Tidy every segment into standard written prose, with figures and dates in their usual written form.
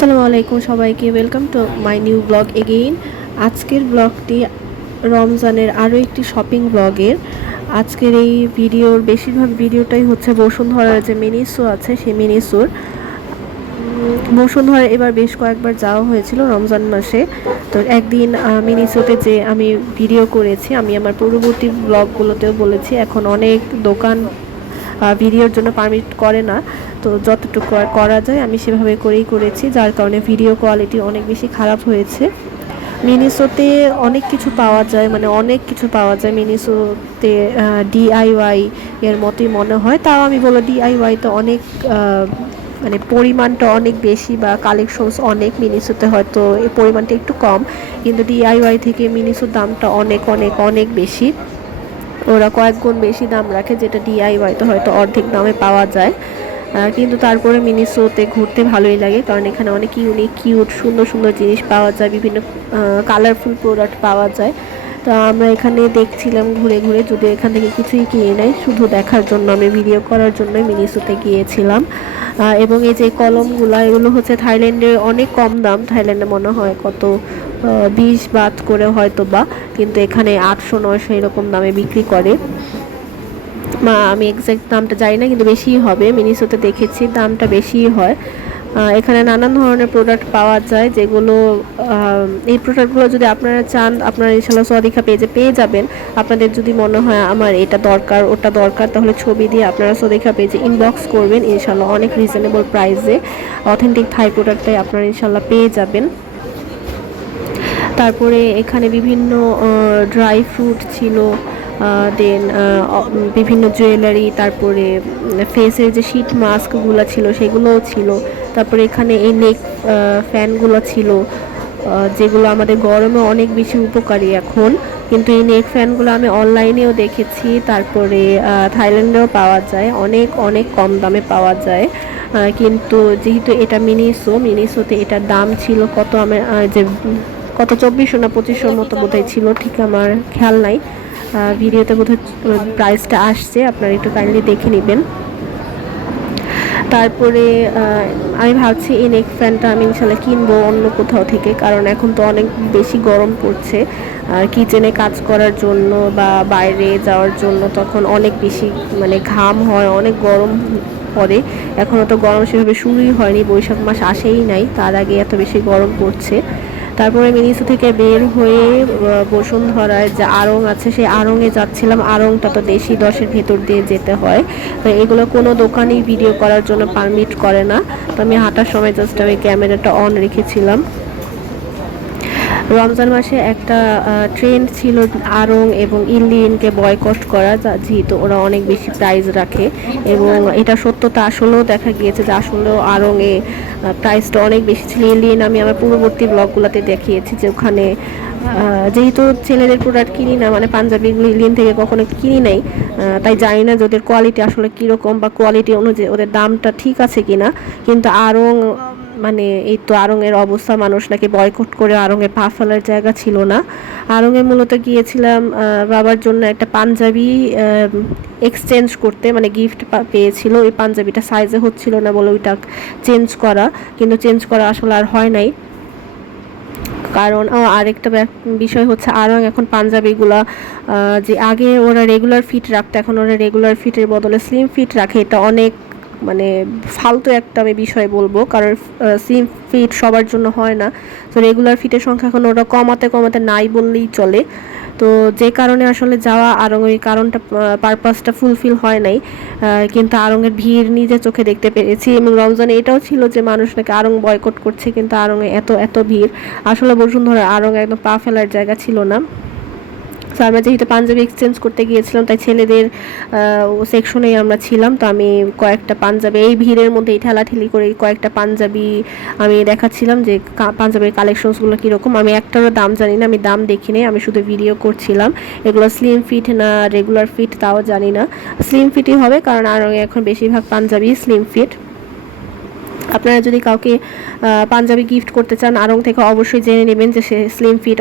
আসসালামু আলাইকুম সবাইকে, welcome to my new blog again. আজকের ব্লগটি রমজানের আরও একটি শপিং ব্লগের। আজকের এই ভিডিওর বেশিরভাগ ভিডিওটাই হচ্ছে বসুন্ধরার যে মিনিসো আছে সেই মিনিসোর। বসুন্ধরা এবার বেশ কয়েকবার যাওয়া হয়েছিল রমজান মাসে। তো একদিন মিনিসোতে যে আমি ভিডিও করেছি, আমি আমার পূর্ববর্তী ব্লগগুলোতেও বলেছি, এখন অনেক দোকান ভিডিওর জন্য পারমিট করে না। তো যতটুকু আর করা যায় আমি সেভাবে করেই করেছি, যার কারণে ভিডিও কোয়ালিটি অনেক বেশি খারাপ হয়েছে। মিনিসোতে অনেক কিছু পাওয়া যায়, মানে অনেক কিছু পাওয়া যায় মিনিসোতে। ডিআইওয়াই এর মতোই মনে হয়, তাও আমি বলবো ডিআইওয়াই তো অনেক মানে পরিমাণটা অনেক বেশি বা কালেকশনস অনেক, মিনিসোতে হয়তো এই পরিমাণটা একটু কম, কিন্তু ডিআইওয়াই থেকে মিনিসোর দামটা অনেক অনেক অনেক বেশি। ওরা কয়েক গুণ বেশি দাম রাখে, যেটা ডিআইওয়াইতে হয়তো অর্ধেক দামে পাওয়া যায়। কিন্তু তারপরে মিনিসোতে ঘুরতে ভালোই লাগে, কারণ এখানে অনেক ইউনিক কিউট সুন্দর সুন্দর জিনিস পাওয়া যায়, বিভিন্ন কালারফুল প্রোডাক্ট পাওয়া যায়। তো আমরা এখানে দেখছিলাম ঘুরে ঘুরে, যদি এখান থেকে কিছুই কিনে নেয়, শুধু দেখার জন্য আমি ভিডিও করার জন্যই মিনিসোতে গিয়েছিলাম। এবং এই যে কলমগুলো, এগুলো হচ্ছে থাইল্যান্ডের অনেক কম দাম। থাইল্যান্ডে মনে হয় কত 20 বাত করে হয়তো বা, কিন্তু এখানে 800-900 এরকম দামে বিক্রি করে। আমি এক্স্যাক্ট দামটা জানি না, কিন্তু বেশিই হবে। মিনিসোতে দেখেছি দামটা বেশিই হয়। এখানে নানান ধরনের প্রোডাক্ট পাওয়া যায়, যেগুলো এই প্রোডাক্টগুলো যদি আপনারা চান, আপনারা ইনশাল্লাহ সদিকা পেজে পেয়ে যাবেন। আপনাদের যদি মনে হয় আমার এটা দরকার ওটা দরকার, তাহলে ছবি দিয়ে আপনারা সদিকা পেজে ইনবক্স করবেন, ইনশাল্লাহ অনেক রিজনেবল প্রাইসে অথেন্টিক থাই প্রোডাক্টটাই আপনারা ইনশাল্লাহ পেয়ে যাবেন। তারপরে এখানে বিভিন্ন ড্রাই ফ্রুট ছিল, দেন বিভিন্ন জুয়েলারি, তারপরে ফেসের যে শীট মাস্কগুলো ছিল সেগুলোও ছিল। তারপরে এখানে এই নেক ফ্যানগুলো ছিল, যেগুলো আমাদের গরমে অনেক বেশি উপকারী এখন। কিন্তু এই নেক ফ্যানগুলো আমি অনলাইনেও দেখেছি, তারপরে থাইল্যান্ডেও পাওয়া যায়, অনেক অনেক কম দামে পাওয়া যায়। কিন্তু যেহেতু এটা মিনিসোতে এটার দাম ছিল কত, আমার যে কত 2400 না 2500 মতো বোধহয় ছিল, ঠিক আমার খেয়াল নাই। ভিডিওতে বোধহয় প্রাইসটা আসছে, আপনারা একটু কাইন্ডলি দেখে নেবেন। তারপরে আমি ভাবছি এই নেক ফ্যানটা আমি ইনশাল্লাহ কিনবো অন্য কোথাও থেকে, কারণ এখন তো অনেক বেশি গরম পড়ছে। আর কিচেনে কাজ করার জন্য বা বাইরে যাওয়ার জন্য তখন অনেক বেশি মানে ঘাম হয়, অনেক গরম পড়ে। এখনও তো গরম সেভাবে শুরুই হয়নি, বৈশাখ মাস আসেই নাই, তার আগে এত বেশি গরম পড়ছে। তারপরে মিনিসো থেকে বের হয়ে বসুন্ধরায় যে আড়ং আছে সেই আড়ংয়ে যাচ্ছিলাম। আড়ংটা তো দেশি 10-এর ভেতর দিয়ে যেতে হয়, তো এগুলো কোনো দোকানেই ভিডিও করার জন্য পারমিট করে না। তো আমি হাঁটার সময় জাস্ট আমি ক্যামেরাটা অন রেখেছিলাম। রমজান মাসে একটা ট্রেন্ড ছিল আড়ং এবং ইলিনকে বয়কট করা, যেহেতু ওরা অনেক বেশি প্রাইস রাখে, এবং এটা সত্যতা আসলেও দেখা গিয়েছে যে আসলেও আড়ংয়ে প্রাইসটা অনেক বেশি ছিল। ইলিন আমি আমার পূর্ববর্তী ব্লগগুলোতে দেখিয়েছি যে ওখানে যেহেতু ছেলেদের প্রোডাক্ট কিনি না, মানে পাঞ্জাবিগুলো ইলিন থেকে কখনো কিনি নাই, তাই জানি না যে ওদের কোয়ালিটি আসলে কীরকম বা কোয়ালিটি অনুযায়ী ওদের দামটা ঠিক আছে কিনা। কিন্তু আড়ং মানে এই তো আড়ংয়ের অবস্থা, মানুষ নাকি বয়কট করে আড়ংয়ে পা ফেলার জায়গা ছিল না। আড়ংয়ে মূলত গিয়েছিলাম বাবার জন্য একটা পাঞ্জাবি এক্সচেঞ্জ করতে, মানে গিফট পেয়েছিল, ওই পাঞ্জাবিটা সাইজে হচ্ছিল না বলে ওইটা চেঞ্জ করা, কিন্তু চেঞ্জ করা আসলে আর হয় নাই। কারণ আরেকটা বিষয় হচ্ছে আড়ং এখন পাঞ্জাবিগুলা যে আগে ওরা রেগুলার ফিট রাখতো, এখন ওরা রেগুলার ফিটের বদলে স্লিম ফিট রাখে। এটা অনেক মানে ফালতু একটা আমি বিষয় বলবো, কারণ স্লিম ফিট সবার জন্য হয় না। তো রেগুলার ফিটের সংখ্যা এখন ওরা কমাতে কমাতে নাই বললেই চলে। তো যে কারণে আসলে যাওয়া আড়ং, ওই কারণটা পারপাসটা ফুলফিল হয় নাই। কিন্তু আড়ংয়ের ভিড় নিজে চোখে দেখতে পেরেছি, এবং রমজানে এটাও ছিল যে মানুষ নাকি আড়ং বয়কট করছে, কিন্তু আড়ংয়ে এত এত ভিড়, আসলে বসুন্ধরা আড়ং একদম পা ফেলার জায়গা ছিল না। তো আমরা যেহেতু পাঞ্জাবি এক্সচেঞ্জ করতে গিয়েছিলাম, তাই ছেলেদের সেকশনেই আমরা ছিলাম। তো আমি কয়েকটা পাঞ্জাবি এই ভিড়ের মধ্যেই ঠেলাঠেলি করে কয়েকটা পাঞ্জাবি আমি দেখাচ্ছিলাম যে পাঞ্জাবির কালেকশনসগুলো কীরকম। আমি একটারও দাম জানি না, আমি দাম দেখি নাই, আমি শুধু ভিডিও করছিলাম। এগুলো স্লিম ফিট না রেগুলার ফিট তাও জানি না, স্লিম ফিটই হবে, কারণ আর এখন বেশিরভাগ পাঞ্জাবি স্লিম ফিট। আপনারা যদি কাউকে পাঞ্জাবি গিফট করতে চান আড়ং থেকে, অবশ্যই জেনে নেবেন যে সে স্লিম ফিট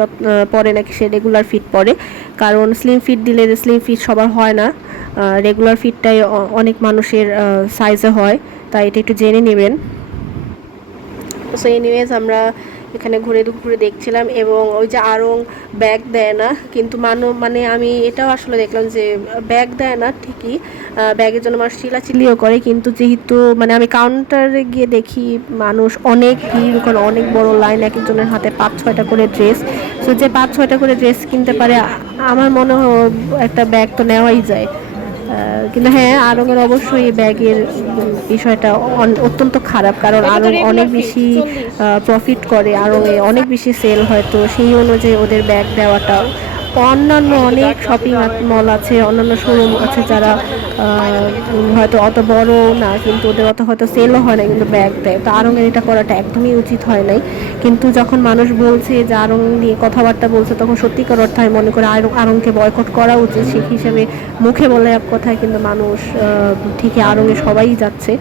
পরে নাকি সে রেগুলার ফিট পরে, কারণ স্লিম ফিট দিলে স্লিম ফিট সবার হয় না, রেগুলার ফিটটাই অনেক মানুষের সাইজে হয়, তাই এটা একটু জেনে নেবেন। সো এনিওয়েজ আমরা এখানে ঘুরে ঘুরে দেখছিলাম, এবং ওই যে আড়ং ব্যাগ দেয় না, কিন্তু মানে আমি এটাও আসলে দেখলাম যে ব্যাগ দেয় না ঠিকই, ব্যাগের জন্য মানুষ চিল্লাচিল্লিও করে, কিন্তু যেহেতু মানে আমি কাউন্টারে গিয়ে দেখি মানুষ অনেক ভিড়, ওখানে অনেক বড় লাইন, এক একজনের হাতে 5-6টা করে ড্রেস। সো যে 5-6টা করে ড্রেস কিনতে পারে, আমার মনে হয় একটা ব্যাগ তো নেওয়াই যায়। কিন্তু হ্যাঁ, আড়ংয়ের অবশ্যই ব্যাগের বিষয়টা অত্যন্ত খারাপ, কারণ আড়ং অনেক বেশি প্রফিট করে, আড়ংয়ে অনেক বেশি সেল হয়, তো সেই অনুযায়ী ওদের ব্যাগ দেওয়াটা। অন্যান্য অনেক শপিং মল আছে, অন্যান্য শোরুম আছে যারা হয়তো অত বড় না, কিন্তু ওদের অত হয়তো সেলও হয় না, কিন্তু ব্যাগ দেয়। তো আড়ংয়ের এটা করাটা একদমই উচিত হয় নাই। কিন্তু যখন মানুষ বলছে যে আড়ং নিয়ে কথাবার্তা বলছে, তখন সত্যিকার অর্থে আমি মনে করি আড়ংকে বয়কট করা উচিত। সেই হিসেবে মুখে বলে এক কথায়, কিন্তু মানুষ ঠিকই আড়ংয়ে সবাই যাচ্ছে।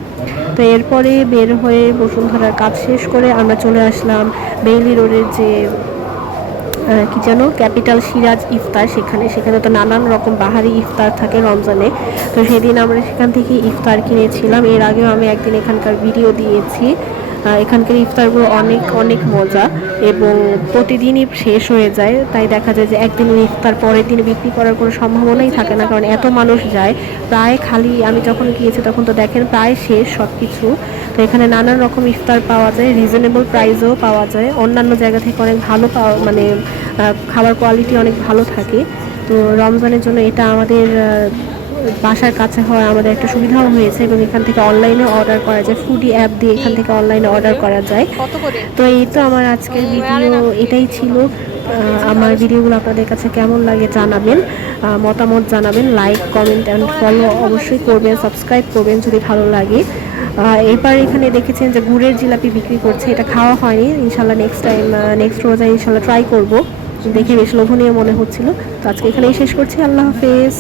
তো এরপরে বের হয়ে বসুন্ধরার কাজ শেষ করে আমরা চলে আসলাম বেইলি রোডের যে কি যেন ক্যাপিটাল সিরাজ ইফতার, সেখানে তো নানান রকম বাহারি ইফতার থাকে রমজানে। তো সেদিন আমরা সেখান থেকে ইফতার কিনেছিলাম। এর আগেও আমি একদিন এখানকার ভিডিও দিয়েছি। এখানকার ইফতারগুলো অনেক অনেক মজা, এবং প্রতিদিনই শেষ হয়ে যায়। তাই দেখা যায় যে একদিন ইফতার পরের দিন বিক্রি করার কোনো সম্ভাবনাই থাকে না, কারণ এত মানুষ যায়। প্রায় খালি, আমি যখন গিয়েছি তখন তো দেখেন প্রায় শেষ সব কিছু। তো এখানে নানান রকম ইফতার পাওয়া যায়, রিজনেবল প্রাইসেও পাওয়া যায়, অন্যান্য জায়গা থেকে অনেক ভালো মানে খাবার কোয়ালিটি অনেক ভালো থাকে। তো রমজানের জন্য এটা আমাদের বাসার কাছে হয়, আমাদের একটা সুবিধাও হয়েছে, এবং এখান থেকে অনলাইনে অর্ডার করা যায়, ফুডি অ্যাপ দিয়ে এখান থেকে অনলাইনে অর্ডার করা যায়। তো এই তো আমার আজকের ভিডিও এটাই ছিল। আমার ভিডিওগুলো আপনাদের কাছে কেমন লাগে জানাবেন, মতামত জানাবেন, লাইক কমেন্ট অ্যান্ড ফলো অবশ্যই করবেন, সাবস্ক্রাইব করবেন যদি ভালো লাগে। এবার এখানে দেখেছেন যে গুড়ের জিলাপি বিক্রি করছে, এটা খাওয়া হয়নি, ইনশাল্লাহ নেক্সট রোজায় ইনশাল্লাহ ট্রাই করব। দেখে বেশ লোভনীয় মনে হচ্ছিল। তো আজকে এখানেই শেষ করছি, আল্লাহ হাফেজ।